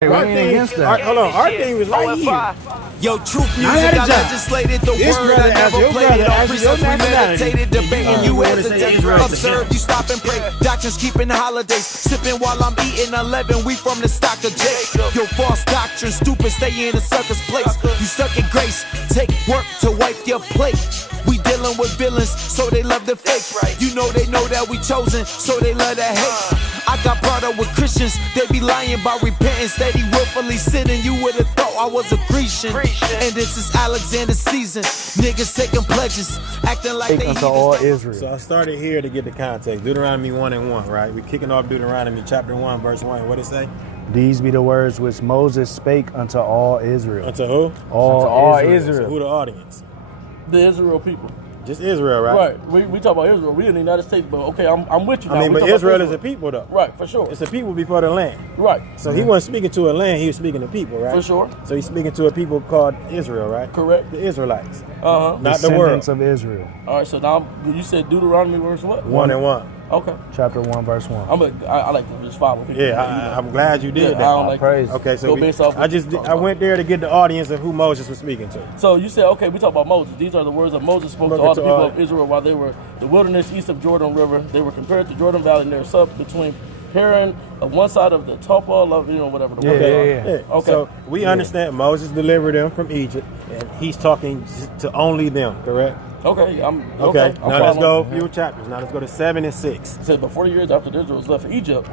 Our thing, hold on, our thing was right here. Yo, truth music, I legislated the word, I never played it. On precepts, we meditated, debating, you hesitate, observe, you stop and pray. Doctrines keeping the holidays, sipping while I'm eating 11, we from the stock of Jake. Yo, false doctrine, stupid, stay in the sucker's place. You stuck in grace, take work to wipe your plate. We dealing with villains, so they love the fake. You know they know that we chosen, so they love to hate. I got brought up with Christians, they be lying about repentance, steady willfully sinning. You would've thought I was a Grecian. And this is Alexander's season. Niggas taking pledges, acting like they unto all Israel. So I started here to get the context. Deuteronomy 1:1, right? We're kicking off Deuteronomy chapter 1, verse 1. What it say? These be the words which Moses spake unto all Israel. Unto who? All Israel. So who the audience? The Israel people. Just Israel, right? Right. We talk about Israel. We in the United States, but okay, I'm with you. I mean, but Israel is a people, though. Right, for sure. It's a people before the land. Right. So he wasn't speaking to a land, he was speaking to people, right? For sure. So he's speaking to a people called Israel, right? Correct. The Israelites. Not the world. Descendants of Israel. All right, so now you said Deuteronomy verse what? 1:1. Okay. Chapter 1, verse 1. I like to just follow people. Yeah, I'm glad you did that. I don't like praise. Okay, so go based off I went there to get the audience of who Moses was speaking to. So you said, okay, we talk about Moses. These are the words that Moses spoke to all the people of Israel while they were the wilderness east of Jordan River. They were compared to Jordan Valley, and they're sub between Paran on one side of the Topol of whatever the word is. Yeah. Okay. So we understand Moses delivered them from Egypt, and he's talking to only them, correct? Okay, okay. Now let's go a few chapters. Now let's go to 7 and 6. It says, but 40 years after Israel was left for Egypt.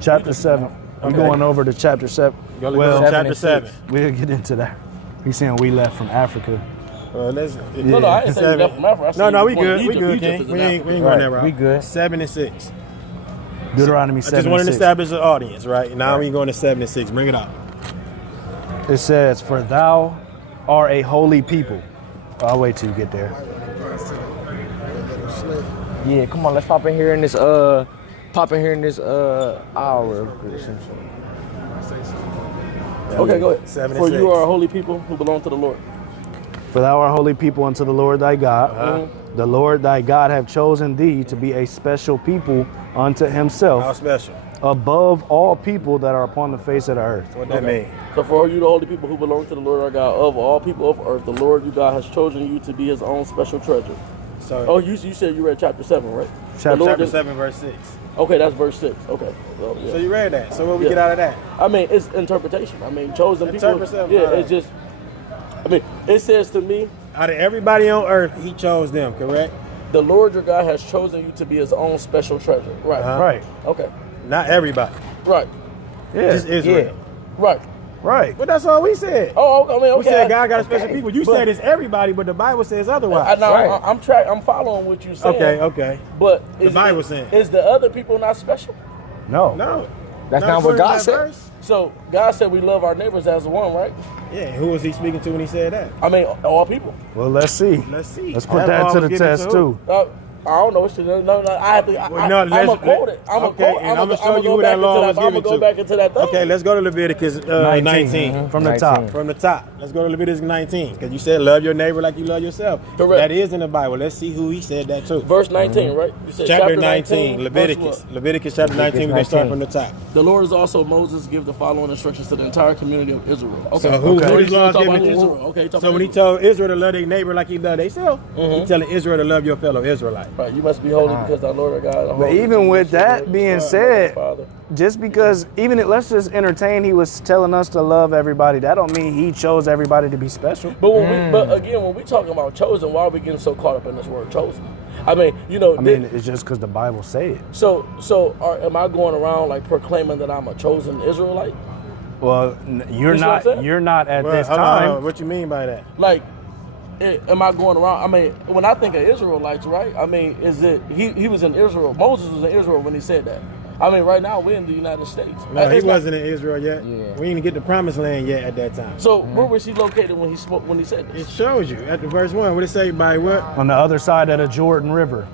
Chapter 7. I'm going over to chapter 7. Well, chapter 7. We'll get into that. He's saying we left from Africa. No, I ain't saying we left from Africa. No, we good. We good, King. We ain't going that route. We good. 7 and 6. Deuteronomy 7 I just wanted to 6. establish the audience, right? Now we going to 7 and 6. Bring it up. It says, for thou art a holy people. I'll wait till you get there. Yeah, come on, let's pop in here in this hour. Okay, go ahead. 7 and For 6. you are a holy people who belong to the Lord. For thou art holy people unto the Lord thy God. The Lord thy God have chosen thee to be a special people unto himself. How special? Above all people that are upon the face of the earth. What that mean? So for you, the holy people who belong to the Lord our God, of all people of earth, the Lord your God has chosen you to be his own special treasure. So, you said you read chapter 7, right? Chapter 7, verse 6. Okay, that's verse 6. Okay. So you read that. So what we get out of that? I mean, it's interpretation. I mean, chosen people. Yeah, it's just, I mean, it says to me, out of everybody on earth, he chose them, correct? The Lord your God has chosen you to be his own special treasure. Right. Right. Okay. Not everybody. Right. Yeah. Just Israel. Yeah. Right. Right. But that's all we said. Oh, I mean, okay. We said God got a special people. You said it's everybody, but the Bible says otherwise. I'm following what you're saying. Okay. But the Bible saying, is the other people not special? No. That's not what God said. So God said we love our neighbors as one, right? Yeah. Who was he speaking to when he said that? I mean, all people. Well, let's see. Let's put that to the test too. I don't know. No, I have to. I'm gonna quote it. I'm gonna show you who that law was given to. I'm gonna go back into that. Okay, let's go to Leviticus 19. From the top. From the top. Let's go to Leviticus 19 because you said love your neighbor like you love yourself. Correct. That is in the Bible. Let's see who he said that to. Verse 19, right? You said chapter 19, Leviticus chapter 19. We're gonna start from the top. The Lord is also Moses give the following instructions to the entire community of Israel. Okay. So who these laws given to Israel? Okay. So when he told Israel to love their neighbor like he loved themselves, he's telling Israel to love your fellow Israelite. Right. You must be holy because our Lord our God. But even with that being said, just because let's just entertain he was telling us to love everybody, that don't mean he chose everybody to be special. But when we talking about chosen, why are we getting so caught up in this word chosen? I mean, it's just because the Bible say it. So am I going around like proclaiming that I'm a chosen Israelite? Well, you're not. You're not at this time. What you mean by that? Like, am I going around? I mean, when I think of Israelites, right? I mean, is it he was in Israel? Moses was in Israel when he said that. I mean, right now we're in the United States. No, he wasn't in Israel yet. Yeah. We didn't get the promised land yet at that time. So where was he located when he said this? It shows you at the verse 1. What it say by what? On the other side of the Jordan River.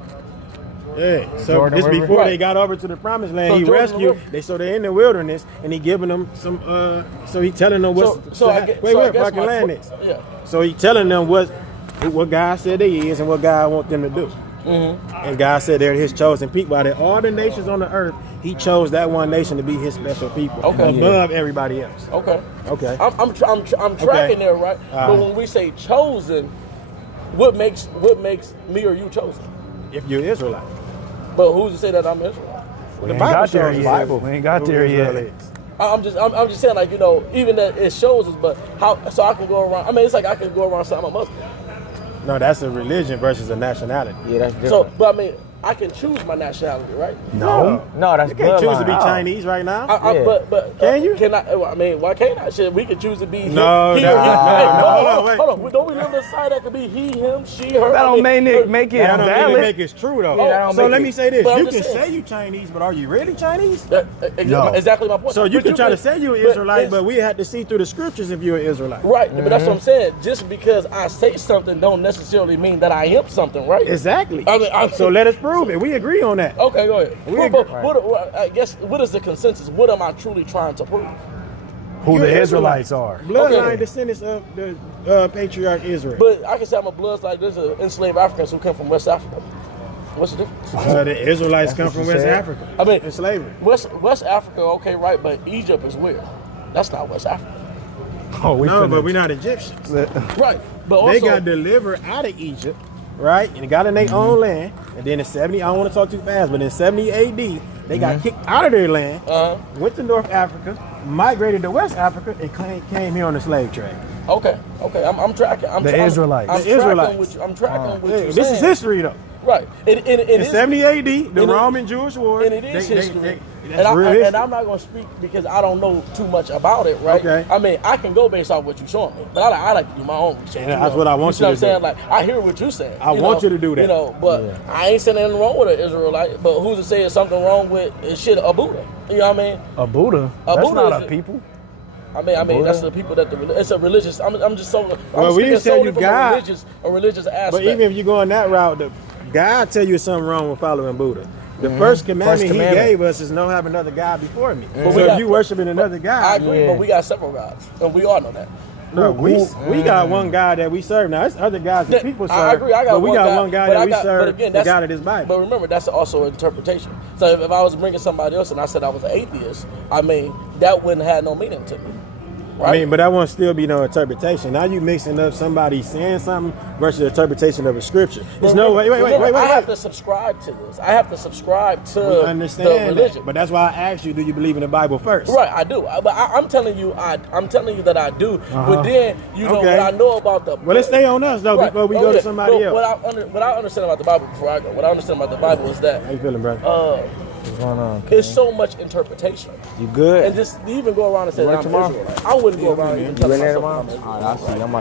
Yeah. So this before they got over to the promised land, he rescued. They're in the wilderness, and he giving them some. So he telling them what's. Wait, I can land this. Yeah. So he telling them what God said they is and what God want them to do. And God said they're his chosen people. Out of all the nations on the earth, he chose that one nation to be his special people above everybody else. Okay. Okay. I'm tracking there, right? But when we say chosen, what makes me or you chosen? If you're Israelite. But who's to say that I'm Israelite? We ain't got there yet. We ain't got there yet. I'm just saying, like, you know, even that it shows us, but how? So I can go around. I mean, it's like I can go around saying I'm a Muslim. No, that's a religion versus a nationality. Yeah, that's different. So, but I mean, I can choose my nationality, right? No, that's you can't choose to be Chinese right now. But can you? Can I mean, why can't I? Shit, we can choose to be him. No, he, no, hold on. Don't we live in a society that could be he, him, she, her? That don't make it valid. That don't really make it true though. Yeah, so let me say this: you can say say you Chinese, but are you really Chinese? No. Exactly my point. So you can try to say you're an Israelite, but we had to see through the scriptures if you're an Israelite. Right, but that's what I'm saying. Just because I say something don't necessarily mean that I am something, right? Exactly. So let us prove it. We agree on that. Okay, go ahead. I guess what is the consensus? What am I truly trying to prove? Who the Israelites are. Bloodline descendants of the patriarch Israel. But I can say I'm a bloodline. There's enslaved Africans who come from West Africa. What's the difference? The Israelites come from West Africa. I mean, in slavery. West Africa, okay, right, but Egypt is where? That's not West Africa. But we're not Egyptians. Right, but also, they got delivered out of Egypt, right, and got in their own land. And then in 70, I don't want to talk too fast, but in 70 AD, they got kicked out of their land, went to North Africa, migrated to West Africa, and came here on the slave trade. Okay, I'm tracking. The Israelites. I'm tracking what you're This saying. is history, though. Right. In 70 AD, the Roman-Jewish War. And it is history. And I'm not going to speak because I don't know too much about it, right? Okay. I mean, I can go based off what you're showing me, but I like to do my own research. And that's what I want you to do. Saying? Like, I hear what you're saying. I want you to do that. You know, but I ain't saying anything wrong with an Israelite, but who's to say there's something wrong with a Buddha? You know what I mean? A Buddha? That's not a people. I mean, that's the people that it's a religious. I'm just so. Well, we didn't tell you God. A religious aspect. But even if you go on that route, God tell you something wrong with following Buddha. The first commandment he gave us is don't have another God before me. So if you worshiping another God, I agree, but we got several gods, and we all know that. No, we got one God that we serve. Now, there's other gods that people serve. I agree. But we got one God that we serve, again, the God of this Bible. But remember, that's also an interpretation. So if I was bringing somebody else and I said I was an atheist, I mean, that wouldn't have no meaning to me. Right? I mean, but that won't still be no interpretation. Now you mixing up somebody saying something versus the interpretation of a scripture. There's no wait. I have to subscribe to this. I have to subscribe to the religion. But that's why I asked you, do you believe in the Bible first? Right, I do. But I'm telling you that I do. But then know what I know about the. Well, let's stay on us though before we go to somebody else. What I understand about the Bible before I go. What I understand about the Bible is that. How you feeling, bro? What's going on? It's so much interpretation. You good? And just even go around and say that I'm Israelite. I wouldn't go around and tell myself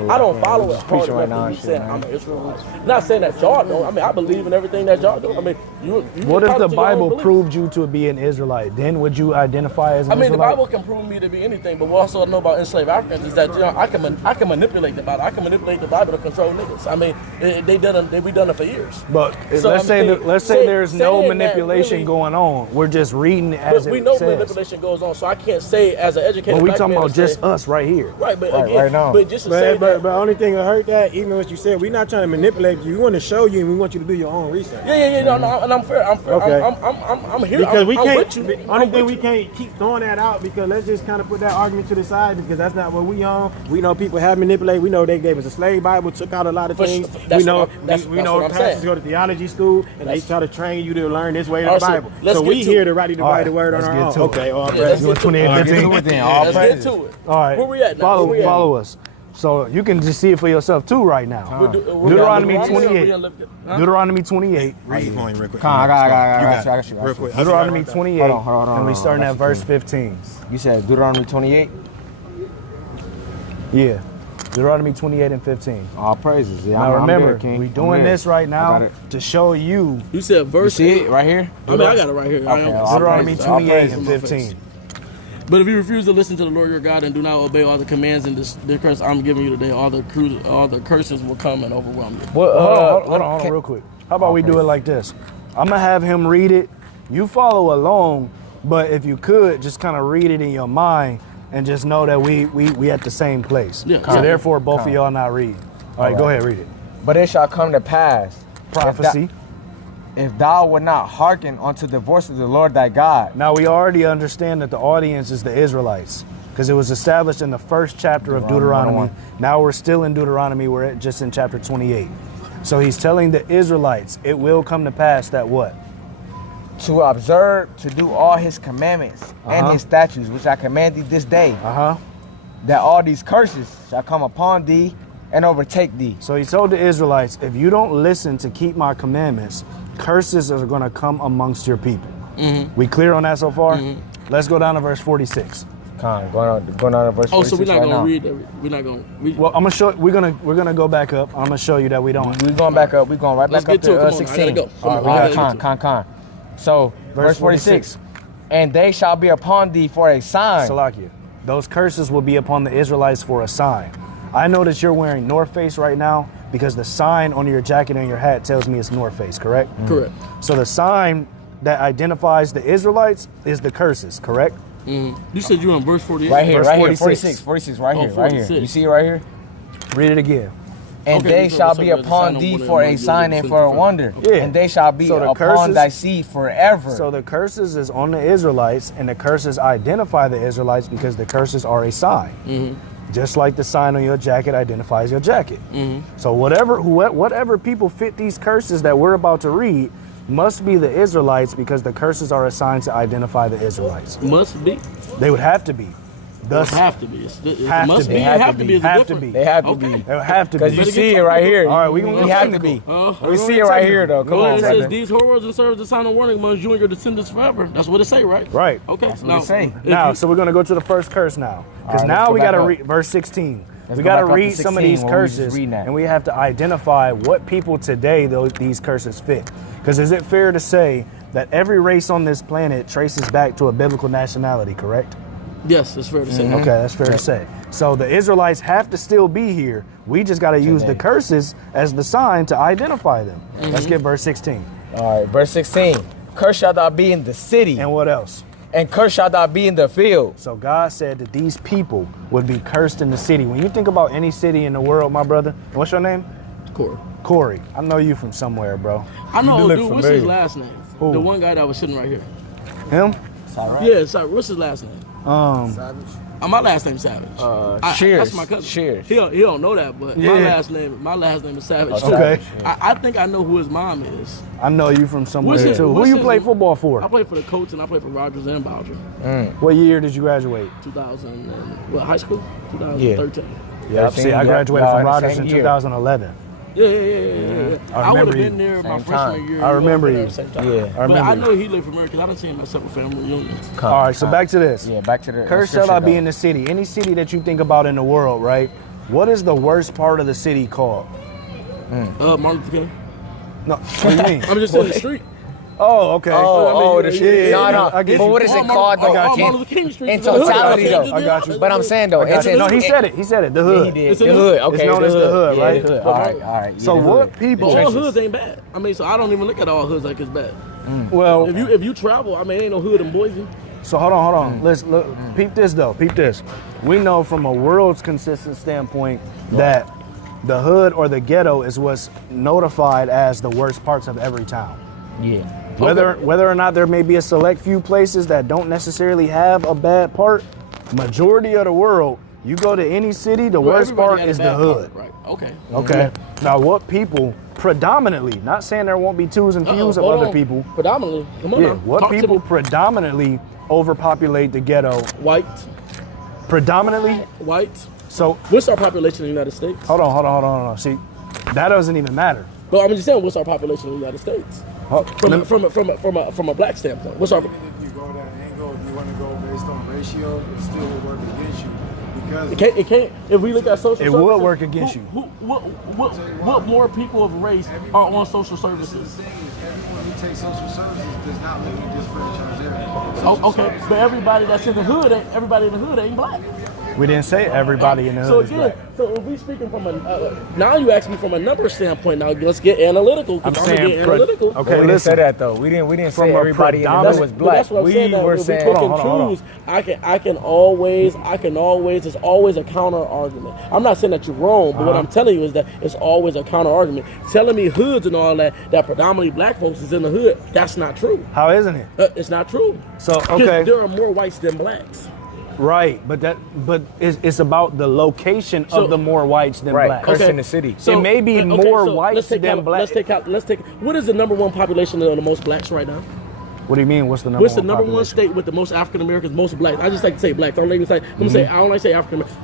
I don't follow it hard enough to be saying I'm an Israelite. Not saying that y'all don't. I mean, I believe in everything that y'all do. I mean, you what if the Bible proved you to be an Israelite? Then would you identify as an Israelite? The Bible can prove me to be anything, but what also I know about enslaved Africans is that I can manipulate the Bible. I can manipulate the Bible to control niggas. I mean, we done it for years. But so let's say there's no manipulation going on. We're just reading it as it says. We know manipulation goes on, so I can't say as an educated. But we talking about just us right here. Right, but again, right now. But just to say but the only thing that hurt that, even what you said, we're not trying to manipulate you. We want to show you, and we want you to do your own research. Yeah. No, and I'm fair. Okay. I'm here. Because we can't. With you. The only thing we can't keep throwing that out because let's just kind of put that argument to the side because that's not what we on. We know people have manipulated. We know they gave us a slave Bible, took out a lot of things. We know pastors go to theology school and they try to train you to learn this way in the Bible. So we here to write the word on our own. Okay, all praise. You want 28:15? Let's get to it. All right. Where we at now? Follow us. So you can just see it for yourself too right now. Deuteronomy 28. Deuteronomy 28. Read for me real quick. I got you. Real quick. Deuteronomy 28. Hold on. And we starting at verse 15. You said Deuteronomy 28? Yeah. Deuteronomy 28 and 15. All praises. Yeah, now remember, I'm there, we're doing this right now to show you. You said verse. You see it right here? I got it right here. Okay, Deuteronomy 28 and 15. But if you refuse to listen to the Lord your God and do not obey all the commands and the curse I'm giving you today, all the curses will come and overwhelm you. Hold on, real quick. How about we do it like this? I'm gonna have him read it. You follow along, but if you could, just kind of read it in your mind and just know that we at the same place. Yeah. So therefore, both of y'all not reading. All right, go ahead, read it. But it shall come to pass. Prophecy. if thou would not hearken unto the voice of the Lord thy God. Now we already understand that the audience is the Israelites because it was established in the first chapter of Deuteronomy. Now we're still in Deuteronomy. We're just in chapter 28. So he's telling the Israelites, it will come to pass that what? To observe, to do all his commandments and his statutes, which I command thee this day, that all these curses shall come upon thee and overtake thee. So he told the Israelites, if you don't listen to keep my commandments, curses are going to come amongst your people. We clear on that so far? Let's go down to verse 46. Going on to verse 46. Oh, so we're not right gonna now. read that. We're not gonna. Well, I'm gonna show. We're gonna go back up. I'm gonna show you that we don't. We're going back up. We're going right Let's back up get to it. to Come on, I 16. gotta go. All right, con. So verse 46. And they shall be upon thee for a sign. Salakia. Those curses will be upon the Israelites for a sign. I know that you're wearing North Face right now because the sign on your jacket and your hat tells me it's North Face, correct? Correct. So the sign that identifies the Israelites is the curses, correct? You said you in verse 48? Right here, Verse right 46. here, 46, right Oh, here, right here. 46. You see it right here? Read it again. And Okay, they you shall said be there's a upon sign thee on for one a and sign and for a wonder. Yeah. And they shall be So the upon curses- thy seed forever. So the curses is on the Israelites, and the curses identify the Israelites because the curses are a sign. Just like the sign on your jacket identifies your jacket. So whatever people fit these curses that we're about to read must be the Israelites because the curses are assigned to identify the Israelites. Must be. They would have to be. Thus, Have to be. It Have must to be. be. It Have have to to be. be. Is it Have to different? be. They have to Okay. be. they would have to be. Because you see it right here. All right, we gonna we get have to technical. be. We see it right here, though. Come Well, on, it says brother. these horrors and serve the sign of warning among you and your descendants forever. That's what it say, right? Right. Okay. what it say. Now, so we're going to go to the first curse now. Because All right, let's now go we back got to up. read verse 16. Let's We go got to back up to read some of these 16 where we was just curses, reading that. and we have to identify what people today these curses fit. Because is it fair to say that every race on this planet traces back to a biblical nationality, correct? Yes, it's fair to say. Okay, that's fair to say. So the Israelites have to still be here. We just got to use the curses as the sign to identify them. Let's get verse 16. All right, verse 16. Cursed shalt thou be in the city, And what else? and cursed shalt thou be in the field. So God said that these people would be cursed in the city. When you think about any city in the world, my brother, what's your name? Corey. Corey. I know you from somewhere, bro. I know, You look dude. What's his familiar. last name? Who? The one guy that was sitting right here. Him? Yeah, sorry. What's his last name? My last name's Savage. Shears. That's my cousin. Shears. He don't know that, but Yeah. my last name is Savage. too. Okay. I think I know who his mom is. I know you from somewhere What's his- too. Who what's you his- play football I for? played for the Colts and I played for Rogers and Boucher. What year did you graduate? 2000 and what? High school? 2013. Yeah, see, I graduated Y'all from in the Rogers same in year. 2011. Yeah. I I would have remember you. been there my Same freshman time. year. I remember you. Same time. Yeah. I But remember I you. know he lived for America because I done seen him at several family reunions. All right, so back to this. Yeah, back to the Curse shall I be in the city. Any city that you think about in the world, right? What is the worst part of the city called? Martin Luther King. No, what do you mean? I'm just in the street. Oh, okay. Oh, the yeah, shit. yeah, No, I get but you. what is it Martin- called, though? got you. Martin Luther King Street. In is the hood. totality, though. I got you. But I'm saying, though, it's No, he said it. He said it. The hood. Yeah, he did. It's The in the hood. hood. Okay, It's known as the hood, Yeah, right? the hood. All right, all right. So Yeah, the what hood. people? All hoods ain't bad. I mean, so I don't even look at all hoods like it's bad. Well, If you travel, I mean, ain't no hood in Boise. so hold on. Let's look. Peep this though. Peep this. We know from a world's consistent standpoint that the hood or the ghetto is what's notified as the worst parts of every town. Yeah. Whether or not there may be a select few places that don't necessarily have a bad part, majority of the world, you go to any city, the worst Everybody part got a is the bad hood. part, right? Okay. Okay. Now, what people predominantly, not saying there won't be twos and fews of Hold other on. people, Predominantly. Come on yeah, now. what Talk to people me. predominantly overpopulate the ghetto? White. Predominantly. White. So What's our population in the United States? hold on. See, that doesn't even matter. Well, I'm just saying, what's our population in the United States? From a black standpoint, what's our? Even if you go that angle, if you want to go based on ratio, it still will work against you because It can't. If we look at social It services, would work against you. What more people of race are on social services? everyone who takes social services does not live in a disenfranchised area. Oh, okay, but everybody that's in the hood, everybody in the hood ain't black. We didn't say everybody in the So hood is again, black. so if we speaking from a now you ask me from a number standpoint. Now let's get analytical. I'm gonna saying, get analytical. okay, we didn't listen. say that though. We didn't From say a everybody in the predominant- hood was But black. that's what I'm saying. We were saying. Pick and Hold on. choose. I can always. There's always a counter argument. I'm not saying that you're wrong, but what I'm telling you is that it's always a counter argument. Telling me hoods and all that predominantly black folks is in the hood. That's not true. How isn't it? It's not true. So, 'Cause okay. there are more whites than blacks. Right, but it's about the location So- of the more whites than Right, blacks. Chris in the city. It may be more whites let's take than blacks. Let's take. What is the number one population of the most blacks right now? What do you mean? What's the number What's the one number one population? state with the most African Americans, most blacks? I just like to say blacks. Don't let me say. Let me say. I don't like to say African Americans.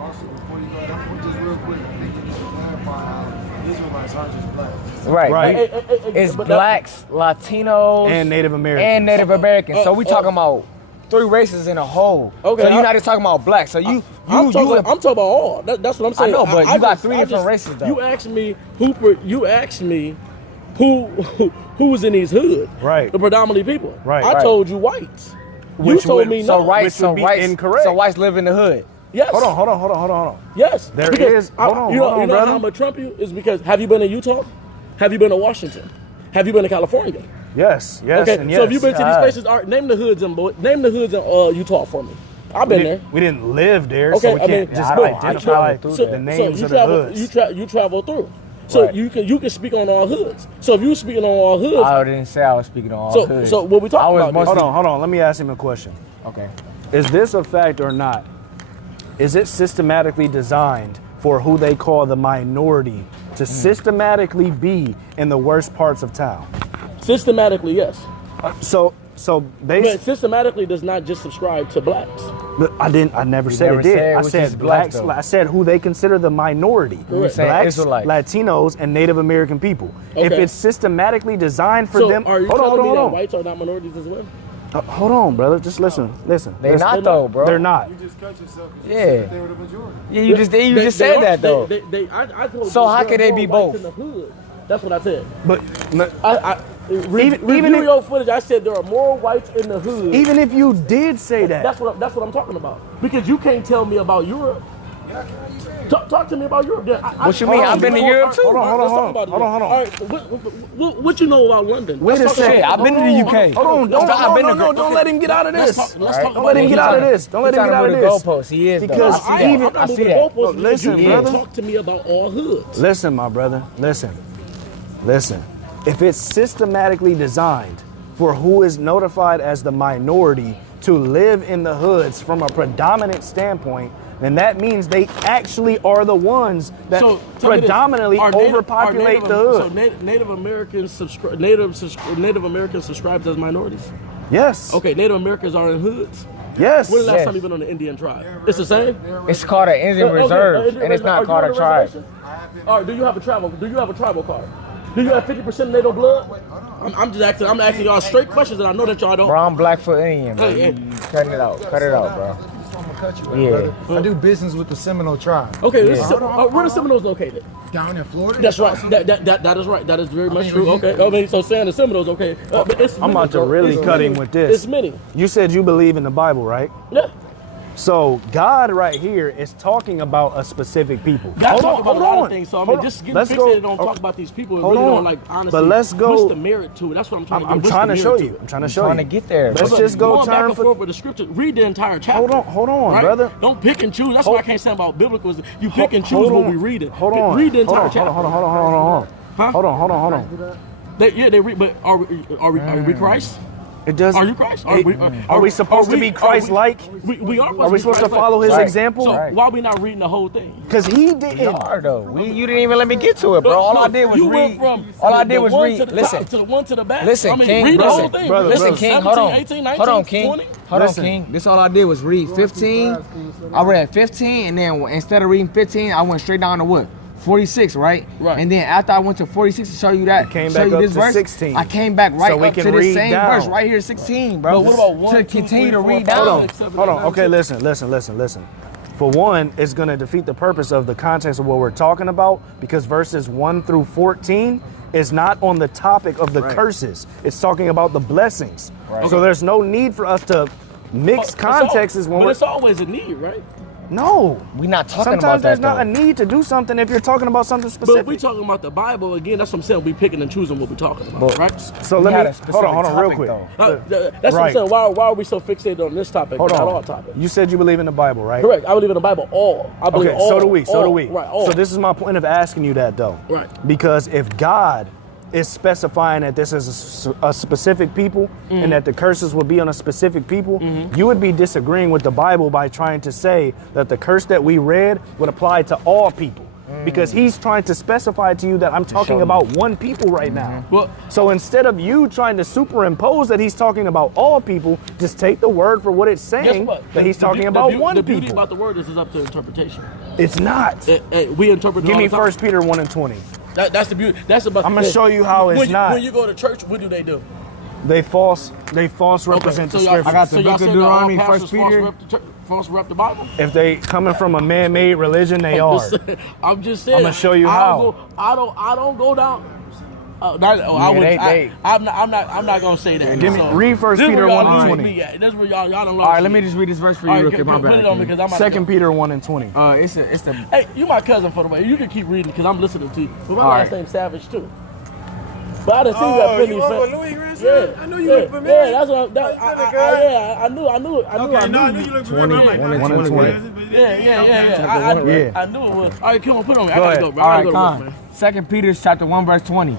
Also, before you go, just real quick, I think you need to clarify how Israelites aren't just black. Right. Right. It's But that- blacks, Latinos, And Native Americans. And Native Americans. So we talking about 3 races in a whole. Okay, So you're not just talking about black. So I'm talking about all. That's what I'm saying. know, but you got 3 I different races, though. You asked me who was in these hoods. Right. The predominantly people. Right. I told you whites. You Which told would- me So no. whites, Which would be incorrect. So whites live in the hood. Yes. Hold on. Yes. There Because is- hold on, you know, hold on, you know brother. how I'm gonna trump you is because have you been in Utah? Have you been to Washington? Have you been to California? Yes, Okay. and yes. So if you've been to these places, all right, name the hoods in Utah for me. I've been there. We didn't live there, Okay, so we can't just I don't- I identify traveled through the there. names you of the travel, hoods. you travel through. So Right. you can speak on all hoods. So if you speaking on all hoods, I didn't say I was speaking on all so hoods. so what we talking I was about? mostly- Hold on. Let me ask him a question. Okay. Is this a fact or not? Is it systematically designed for who they call the minority to systematically be in the worst parts of town? Systematically, yes. So But systematically does not just subscribe to blacks. I never said never it did. said it I was said just blacks, blacks. though. I said who they consider the minority. Correct. saying Blacks, Israelites. Latinos, and Native American people. If Okay. it's systematically designed for So them, are you hold telling me that on. whites are not minorities as well? Hold on, brother. Just listen. They not though, bro. They're not. You just cut yourself because Yeah. you said that they were the majority. Yeah, you just They said are- that though. I told So you how there can are they more be whites both? in the hood. That's what I said. But Review even if- your footage. I said there are more whites in the hood. even if you did say that, That's what I'm talking about. Because you can't tell me about Europe. Talk to me about Europe. Then. What you mean? I've been to Europe too. Hold on. Let's talk about it then. Hold on. All right, what you know about London? Wait a Let's talk second. about- I've been to the UK. Hold on. Don't let him get out of this. Let's talk Don't about let him get out of London. this. Don't let him get out of the this. goalposts. He is Because though. I I see even- that. I'm not I see moving the that. goalposts because Listen, you can't brother. talk to me about all hoods. Listen, my brother. Listen. If it's systematically designed for who is notified as the minority to live in the hoods from a predominant standpoint, then that means they actually are the ones that So, tell me this. predominantly Are overpopulate Native- the hood. So Native Americans subscribed as minorities. Yes. Okay, Native Americans are in hoods. Yes. When the last Yes. time you been on an Indian tribe? It's the same. It's called an Indian Okay, reserve, Indian and it's reserve. not called Are a you on tribe. reservation? All right. Do you have a tribal card? Do you have 50% Native blood? I'm asking y'all straight questions, and I know that y'all don't. Brown, Blackfoot, Indian, bro. Hey, hey. Cut it out, bro. I'm gonna cut you, Yeah. brother. I do business with the Seminole tribe. Okay, where the Seminoles located? Down in Florida. That's right. That is right. That is very much true. Okay. I mean, so saying the Seminoles, okay. But it's I'm many, about to bro. really It's cut many. him with this. It's many. You said you believe in the Bible, right? Yeah. So God right here is talking about a specific people. Y'all talk about a lot of things, so I mean, Hold on. just getting Let's fixated go- on talk about these people and hold really on. don't like honestly. But let's go- What's the merit to it? That's what I'm trying to. I'm What's trying the to show merit you. to it? I'm trying to show Trying to you. get there. Let's bro. just go Going back turn and for. forth with the scripture. Read the entire chapter. Hold on, right? brother. Don't pick and choose. That's what I can't say about biblical. Is you pick and choose Hold what on. we read it. Hold on. Read the entire Hold on, chapter. Hold on. Huh? Hold on. They read, but are we Christ? It does. Are you Christ? Are we supposed to be Christ-like? We are. Are we supposed to follow his Right. example? So Right. why we not reading the whole thing? Because he didn't. You are though. You didn't even let me get to it, bro. All I did was you read. Went from All I the did was one read. to the Listen. top, to the one to the back. Listen, I mean, King. read the Listen, whole thing. brother, Listen, brother. King. Hold 17, on. 18, 19, Hold on, King. 20. Hold on, Listen. King. This all I did was read 15. I read 15, and then instead of reading 15, I went straight down to what? 46, right? Right. And then after I went to 46 to show you that, came show back you up this to verse, 16. I came back right So we up can to this read same down. verse right here, 16, bro. But what about 1, to 2, continue 3, to 4, read 5, down? 6, 7, Hold 8, on. 9, Okay, 10. listen. For one, it's going to defeat the purpose of the context of what we're talking about because verses 1 through 14 is not on the topic of the curses. It's talking about the blessings. Right. So there's no need for us to mix contexts when but we're. it's always a need, right? No. We're not talking Sometimes about that, there's not though. a need to do something if you're talking about something But specific. if we talking about the Bible, again, that's what I'm saying. We picking and choosing what we talking about, right? So We let had me a specific hold on real topic, quick. though. That's what I'm saying. Why are we so fixated on this topic, Hold not on. our topic? You said you believe in the Bible, right? Correct. I believe in the Bible all. I believe Okay, all. so do we. So all, do we. Right. All. So this is my point of asking you that, though. Right. Because if God is specifying that this is a specific people and that the curses will be on a specific people, you would be disagreeing with the Bible by trying to say that the curse that we read would apply to all people. Because he's trying to specify to you that I'm talking about one people right now. Well, So instead of you trying to superimpose that he's talking about all people, just take the word for what it's guess saying what? that he's talking about one The people. beauty about the word is up to interpretation. It's not. We interpret. Give all me the time. 1 Peter 1:20. That's the beauty. That's about. I'm gonna show you how it's when not. When you go to church, what do they do? They false represent the y'all- scripture. I got the so y'all book of saying that all Deuteronomy, pastors 1 Peter. false rep the Bible? If they coming from a man-made religion, they are. I'm just saying. I'ma show you how. I don't go down. I'm not gonna say that. Give me read 1 This is Peter where y'all 1 and lose 20. me at. That's where y'all don't. All right, let me just read this verse for you real quick. My Put it on me bad. because I'm. 2 Peter 1 and 20. It's the. Hey, you my cousin for the way. You can keep reading because I'm listening to you. But my All last right. name's Savage too. But I done seen you got plenty of Louis grandson? Yeah, I knew you looked familiar. Yeah, that's what I'm. I I knew. Okay, no, I knew you looked familiar. I'm like, 1 and nah, 20. Yeah. I knew it was. All right, come on, put it on me. I gotta go, bro. All I right, gotta go to work, Con. man. 2 Peter chapter 1 verse 20.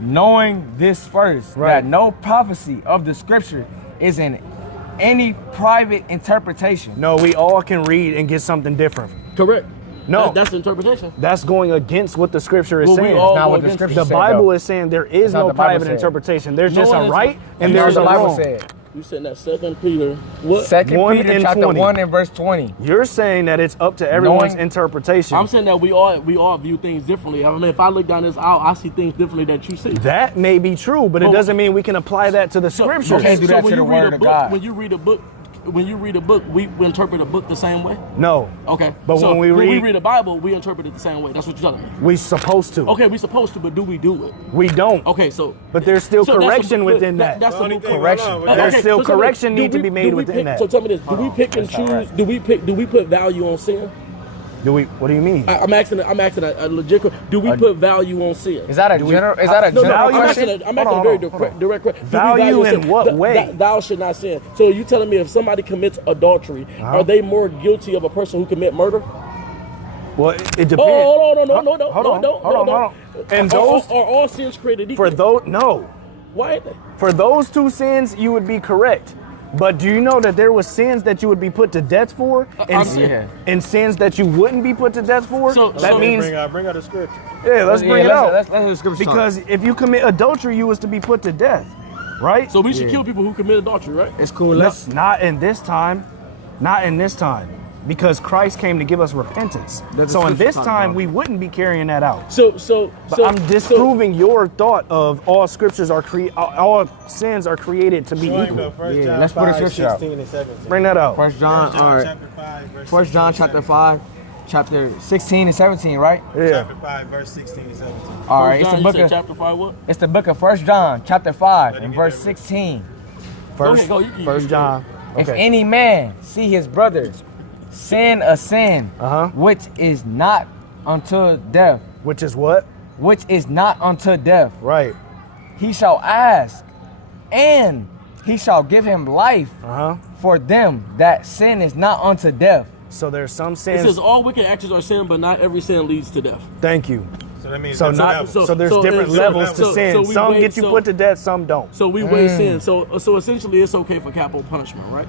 Knowing this first, Right. that no prophecy of the scripture is in any private interpretation. No, we all can read and get something different. Correct. No. That's the interpretation. That's going against what the scripture is Well, we saying. all Not go what the against scripture The said, Bible though. is saying there is That's not no what the Bible private said. interpretation. There's No just a one is- right and That's there's what a the Bible wrong. said. You said that 2 Peter. What? 2 1 Peter and chapter 20. 1 and verse 20. You're saying that it's up to everyone's Knowing- interpretation. I'm saying that we all view things differently. I mean, if I look down this aisle, I see things differently that you see. That may be true, but it But- doesn't mean we can apply that to the scripture. can't do that when to you the read word a of book, God. when you read a book, we interpret a book the same way. No. Okay. But so when we read- a Bible, we interpret it the same way. That's what you're telling me. We're supposed to. Okay, we're supposed to, but do we do it? We don't. Okay, so. But there's still so that's correction the- within that. That's the only new thing- correction. hold on, There's okay, still so tell me, correction do need to we- be made do we within pick- that. So tell me this: do we pick and That's all choose? right. Do we put value on sin? Do we? What do you mean? I'm asking a legit. Do we put value on sin? Is that a general? Is that a No, general value- I'm question? asking a Hold very on, hold on. direct question. Do we Value in sin? what way? Thou should not sin. So you telling me if somebody commits adultery, are they more guilty of a person who commit murder? Well, it depends. Oh, no. Hold on. And Are those all sins created equal? for those no. Why ain't they? For those two sins, you would be correct. But do you know that there was sins that you would be put to death for, and sins that you wouldn't be put to death for? So- that so- means Bring out the scripture. yeah. Let's bring it out. Let's hear the scripture talk. Because if you commit adultery, you was to be put to death, right? So we should kill people who commit adultery, right? It's cool. No, Let's. not in this time. Not in this time. Because Christ came to give us repentance. That's So the in scripture this talking time, about. we wouldn't be carrying that out. But I'm disproving your thought of all scriptures are all sins are created to be equal. Yeah, let's put a scripture out. 16 and 17. Bring that out. 1 John. All right. Chapter 5, verse 1 John 16 chapter and 5, chapter 16 and 17, right? Yeah. Chapter 5, verse 16 and 17. All right. It's the you book said of chapter 5 what? it's the book of 1 John chapter 5 and verse 16. First, Go ahead, go. You- First John. If Okay. any man see his brother sin a sin Uh-huh. which is not unto death, Which is what? which is not unto death, Right. he shall ask, and he shall give him life Uh-huh. for them that sin is not unto death. So there's some It sins. says all wicked actions are sin, but not every sin leads to death. Thank you. So that means So that's not level. so there's different so- levels to so- sin. so we Some wait- get you so- put to death, some don't. So we weigh sin. So essentially, it's okay for capital punishment, right?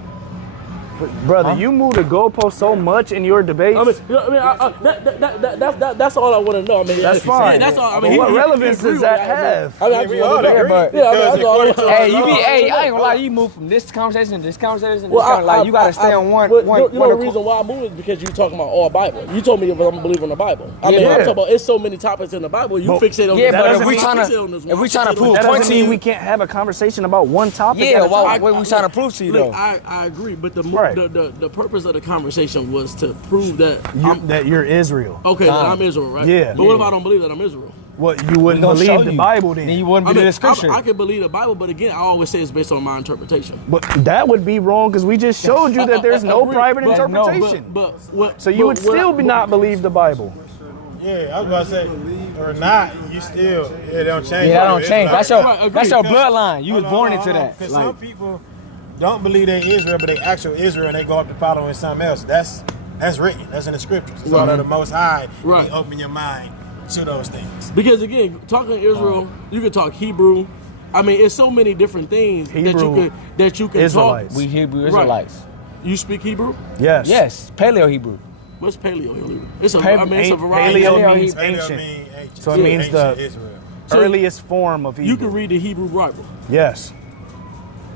Brother, you move the goalpost so much in your debates. That's all I want to know. I mean, That's fine. Yeah, that's all. I But mean, what he relevance agree does with that me. have? I mean, I just We wanna all know. agree. but- Yeah, I mean, that's Because all. according to Hey, our law- hey, I ain't gonna lie, you move from this conversation to this conversation. Well, like you gotta stay on one. Well, one you know the one- reason why I moved is because you talking about all Bible. You told me if I'm believing in the Bible. I mean, Yeah. I'm talking about it's so many topics in the Bible. You But- fixate on Yeah, this. but doesn't if we mean- trying Fixate on this to one. if we trying to Fixate on prove That this point doesn't to mean you, we can't have a conversation about one topic yeah, at a time. what we trying to prove to you Look, though? I agree, but Right. the purpose of the conversation was to prove that That you're Israel. okay, that I'm Israel, right? Yeah. But what if I don't believe that I'm Israel? Well, you wouldn't believe the Bible then. You wouldn't believe the scripture. I can believe the Bible, but again, I always say it's based on my interpretation. But that would be wrong because we just showed you that there's no private interpretation. So you would still not believe the Bible. Yeah, I was about to say, or not, you still, it don't change. Yeah, that don't change. That's your bloodline. You was born into that. Because some people don't believe they Israel, but they actual Israel, and they go up to following something else. That's written. That's in the scriptures. It's all of the Most High. Right. You open your mind to those things. Because again, talking Israel, you can talk Hebrew. I mean, it's so many different things that you can Israelites. talk. We Hebrew Israelites. Right. You speak Hebrew? Yes. Yes. Paleo Hebrew. What's Paleo Hebrew? It's a variety. Paleo means ancient. So it means the earliest form of Hebrew. You can read the Hebrew Bible. Yes.